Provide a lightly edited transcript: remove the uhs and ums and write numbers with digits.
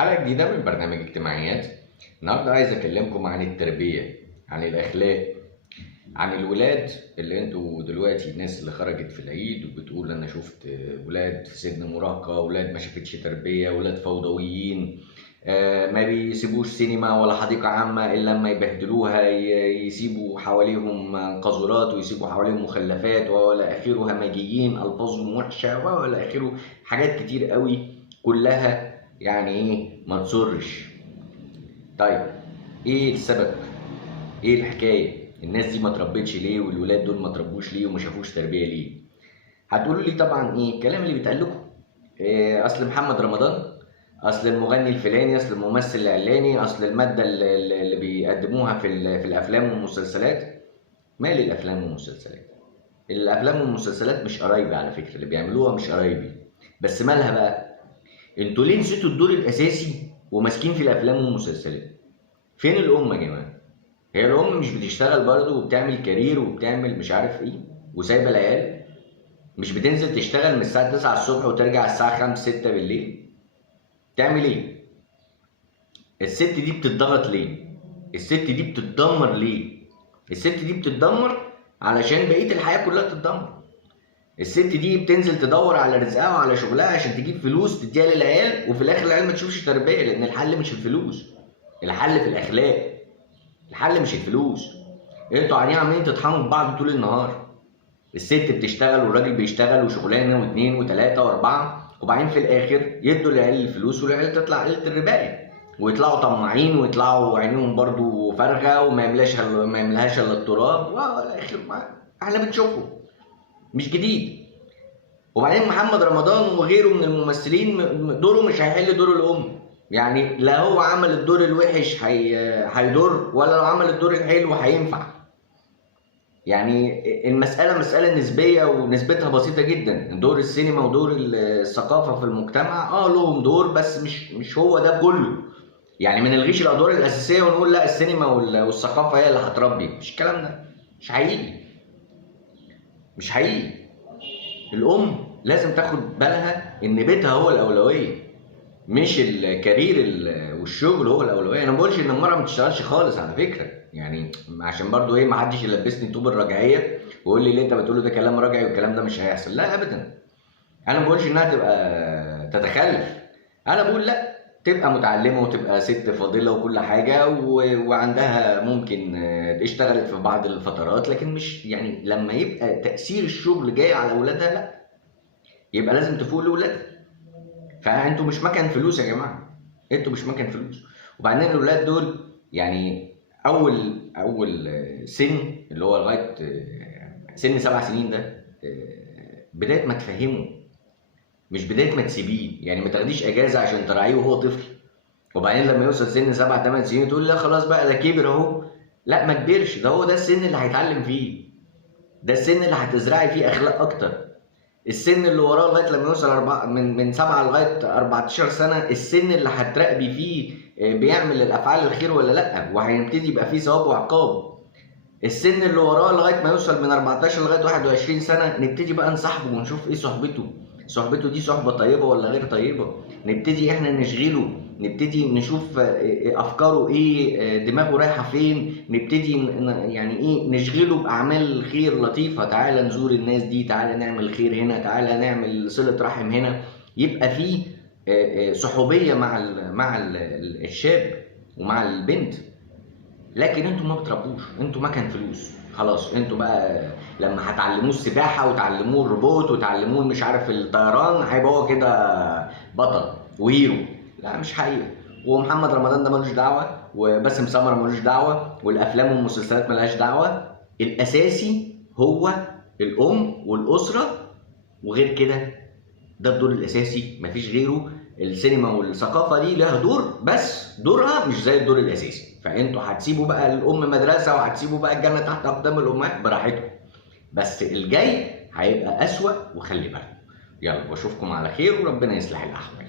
حلقة جديدة من برنامج اجتماعيات. النهاردة عايز أكلمكم عن التربية، عن الأخلاق، عن الولاد اللي انتوا دلوقتي الناس اللي خرجت في العيد وبتقول أنا شفت ولاد في سن مراهقة، ولاد ما شافتش تربية، ولاد فوضويين، ما بيسيبوش سينما ولا حديقة عامة إلا لما يبهدلوها، يسيبوا حواليهم قاذورات ويسيبوا حواليهم مخلفات ولا آخره، همجيين، ألفاظهم وحشة ولا آخره، حاجات كتير قوي كلها يعني ايه ما تصرش. طيب ايه السبب؟ ايه الحكايه؟ الناس دي ما تربتش ليه؟ والولاد دول ما تربوش ليه وما شافوش تربيه ليه؟ هتقولوا لي طبعا ايه الكلام اللي بيتقال لكم؟ إيه، اصل محمد رمضان، اصل المغني الفلاني، اصل الممثل العلاني، اصل الماده اللي بيقدموها في الافلام والمسلسلات. مال الافلام والمسلسلات؟ الافلام والمسلسلات مش قرايبي على فكره، اللي بيعملوها مش قرايبي، بس مالها بقى؟ انتوا ليه نسيتوا الدور الاساسي وماسكين في الافلام والمسلسلات؟ فين الام يا جماعه؟ هي الام مش بتشتغل برضه وبتعمل كارير وبتعمل مش عارف ايه وسايبه العيال؟ مش بتنزل تشتغل من الساعه 9 الصبح وترجع الساعه 5 6 بالليل؟ تعمل ايه؟ الست دي بتتضغط ليه؟ الست دي بتتدمر ليه؟ الست دي بتتدمر علشان بقيه الحياه كلها بتتدمر. الست دي بتنزل تدور على رزقها وعلى شغلها عشان تجيب فلوس تديها للعيال، وفي الاخر العيال ما تشوفش تربيه، لان الحل مش الفلوس، الحل في الاخلاق، الحل مش الفلوس. انتوا قاعدين عمالين تطحنوا في بعض طول النهار، الست بتشتغل والراجل بيشتغل وشغلانه واثنين وثلاثه واربعه، وبعدين في الاخر يدوا العيال الفلوس والعيال تطلع قله الربايه، ويطلعوا طماعين ويطلعوا عينيهم برضو فارغه وما يملاهاش الا التراب والى اخره. احنا بنشوفه، مش جديد. وبعدين محمد رمضان وغيره من الممثلين دوره مش هيحل دور الام، يعني لا هو عمل الدور الوحش هيضر، ولا لو عمل الدور الحلو هينفع. يعني المسألة مسألة نسبية ونسبتها بسيطة جدا. دور السينما ودور الثقافة في المجتمع لهم دور، بس مش هو ده كله. يعني ما نلغيش الأدوار الأساسية ونقول لا السينما والثقافة هي اللي هتربي، مش الكلام ده، مش حقيقي، مش حقيقي. الام لازم تاخد بالها ان بيتها هو الاولويه، مش الكارير والشغل هو الاولويه. انا ما بقولش ان المراه ما تشتغلش خالص على فكره، يعني عشان برضو ايه ما حدش يلبسني طوب الرجعيه ويقول لي ليه انت بتقوله ده كلام رجعي والكلام ده مش هيحصل. لا ابدا، انا ما بقولش انها تبقى تتخلف، انا بقول لا، تبقى متعلمه وتبقى ست فاضله وكل حاجه وعندها ممكن اشتغلت في بعض الفترات، لكن مش يعني لما يبقى تاثير الشغل جاي على اولادها، لا، يبقى لازم تفوق لاولادها. فانتوا مش مكان فلوس يا جماعه، انتوا مش مكان فلوس. وبعدين الاولاد دول يعني اول سن اللي هو لغايه سن 7 سنين ده بدايه ما تفهمه، مش بدايه ما تسيبيه. يعني ما تاخديش اجازه عشان تراعيه وهو طفل وبعدين لما يوصل سن 7 8 سنين تقول لا خلاص بقى ده كبر اهو. لا، ما كبرش، ده هو ده السن اللي هيتعلم فيه، ده السن اللي هتزرعي فيه اخلاق اكتر. السن اللي وراه لغايه لما يوصل من 7 لغايه 14 سنه، السن اللي هتراقبي فيه بيعمل الافعال الخير ولا لا، وهيبتدي يبقى فيه ثواب وعقاب. السن اللي وراه لغايه ما يوصل من 14 لغايه 21 سنه نبتدي بقى نصاحبه ونشوف ايه صحبته دي صحبه طيبه ولا غير طيبه، نبتدي احنا نشغله، نبتدي نشوف افكاره ايه، دماغه رايحه فين، نبتدي يعني ايه نشغله باعمال خير لطيفه. تعالى نزور الناس دي، تعالى نعمل خير هنا، تعالى نعمل صله رحم هنا، يبقى في صحوبيه مع الشاب ومع البنت. لكن انتوا ما بتربوش، انتوا مكان فلوس خلاص. انتوا بقى لما هتعلموه السباحه وتعلموه الروبوت وتعلموه مش عارف الطيران هيبقى هو كده بطل وهيرو. لا، مش حقيقي. ومحمد رمضان ده ملوش دعوه، وباسم سمره ملوش دعوه، والافلام والمسلسلات ملهاش دعوه. الاساسي هو الام والاسره، وغير كده ده الدور الاساسي مفيش غيره. السينما والثقافه دي لها دور، بس دورها مش زي الدور الاساسي. فانتوا هتسيبوا بقى الام مدرسه وهتسيبوا بقى الجنه تحت اقدام الامهات براحتكم، بس الجاي هيبقى اسوأ، وخلي بالكم. يلا واشوفكم على خير وربنا يصلح الاحوال.